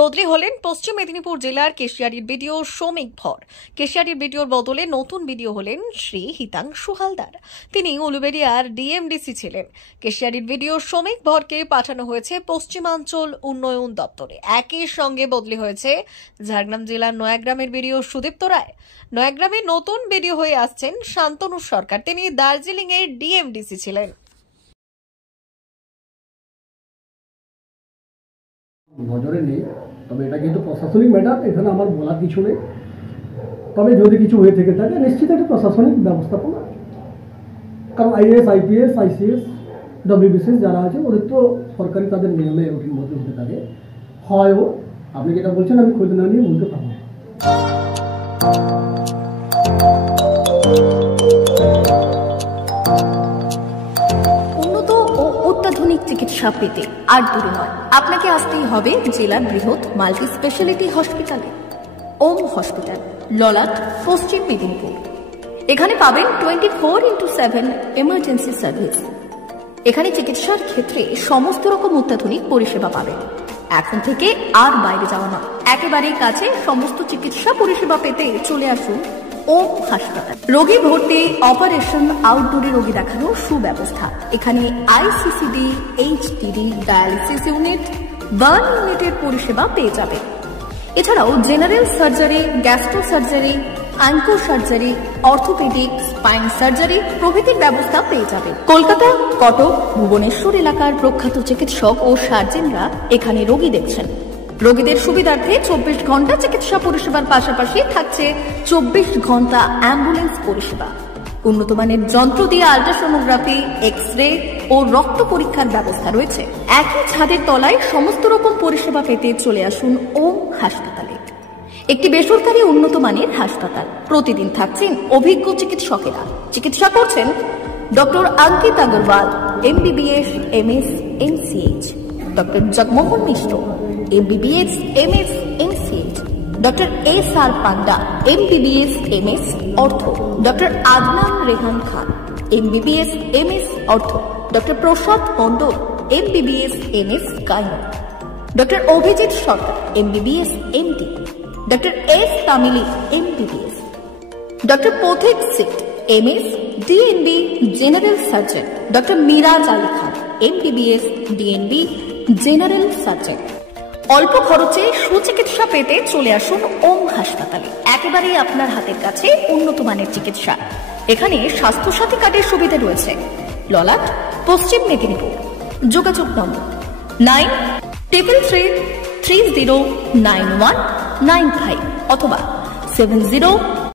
বদলি হলেন পশ্চিম মেদিনীপুর জেলার কেশিয়াড়ির বিডিও সৌমিক ভর। কেশিয়াড়ির বিডিওর বদলে নতুন বিডিও হলেন শ্রী হিতাংশু হালদার। তিনি উলুবেড়িয়ার ডিএমডিসি ছিলেন। কেশিয়াড়ির বিডিও সৌমিক ভরকে পাঠানো হয়েছে পশ্চিমাঞ্চল উন্নয়ন দপ্তরে। একই সঙ্গে বদলি হয়েছে ঝাড়গ্রাম জেলার নয়াগ্রামের বিডিও সুদীপ্ত রায়। নয়াগ্রামে নতুন বিডিও হয়ে আসছেন শান্তনু সরকার। তিনি দার্জিলিং এর ডিএমডিসি ছিলেন। নজরে নেই, তবে এটা কিন্তু প্রশাসনিক ম্যাটার, এখানে আমার বলার কিছু নেই। তবে যদি কিছু হয়ে থেকে থাকে নিশ্চিত একটা প্রশাসনিক ব্যবস্থাপনা, কারণ আইএএস, আইপিএস, আইসিএস, ডব্লিউবিসিএস যারা আছে ওদের তো সরকারি তাদের নিয়মে রুটিন মধ্যে হতে থাকে। হয়ও আপনি যেটা বলছেন আমি খোঁজ না নিয়ে বলতে পারবো। অত্যাধুনিক চিকিৎসা পেতে আর দূরে নয়, আপনাকে আসতেই হবে জেলার বৃহৎ মাল্টি স্পেশালিটি হসপিটালে, ওম হসপিটাল, ললাট, পশ্চিম মেদিনীপুর। এখানে পাবেন 24x7 এমার্জেন্সি সার্ভিস। এখানে চিকিৎসার ক্ষেত্রে সমস্ত রকম অত্যাধুনিক পরিষেবা পাবেন। এখন থেকে আর বাইরে যাওয়া নয়, একেবারেই কাছে সমস্ত চিকিৎসা পরিষেবা পেতে চলে আসুন ওম হাসপাতাল। রোগী ভর্তি, অপারেশন, আউটডোরে রোগী দেখানোর সুব্যবস্থা। এখানে ICCD, HDD, dialysis unit, burn ইউনিটের পরিষেবা পেয়ে যাবে। এছাড়াও general surgery, gastro surgery, onco surgery, orthopaedic, spine surgery প্রভৃতির ব্যবস্থা পেয়ে যাবে। কলকাতা, কটক, ভুবনেশ্বর এলাকার প্রখ্যাত চিকিৎসক ও সার্জেনরা এখানে রোগী দেখছেন। রোগীদের সুবিধার্থে 24 ঘন্টা চিকিৎসা পরিষেবার পাশাপাশি থাকছে 24 ঘন্টা অ্যাম্বুলেন্স পরিষেবা। উন্নত মানের যন্ত্র দিয়ে আল্ট্রাসোনোগ্রাফি, এক্স-রে ও রক্ত পরীক্ষার ব্যবস্থা রয়েছে। একই ছাদের তলায় সমস্ত রকম পরিষেবা পেতে চলে আসুন ওম হাসপাতালে। একটি বেসরকারি উন্নত মানের হাসপাতাল। প্রতিদিন থাকছেন অভিজ্ঞ চিকিৎসকেরা। চিকিৎসা করছেন doctor Ankit Agarwal, MBBS, MS, MCH, doctor Jagmohan Mishra, MBBS, MS, MCH, doctor SR Panda, MBBS, MS, ortho, doctor Adnan Rehan Khan, MBBS, MS, ortho, doctor Prasad Mondal, MBBS, MS, gyno, doctor Abhijit Sarkar, MBBS, MD, doctor S Tamili, MBBS, doctor Pathik Sit, MS, DNB, general surgeon, doctor Miraj Ali Khan, MBBS, DNB, general surgeon. অল্প খরচে সুচিকিৎসা পেতে চলে আসুন ওম হাসপাতালে। একেবারেই আপনার হাতের কাছে উন্নত মানের চিকিৎসা। এখানে স্বাস্থ্যসাথী কার্ডের সুবিধা রয়েছে। ললাট, পশ্চিম মেদিনীপুর। যোগাযোগ নম্বর 9333309195 অথবা 70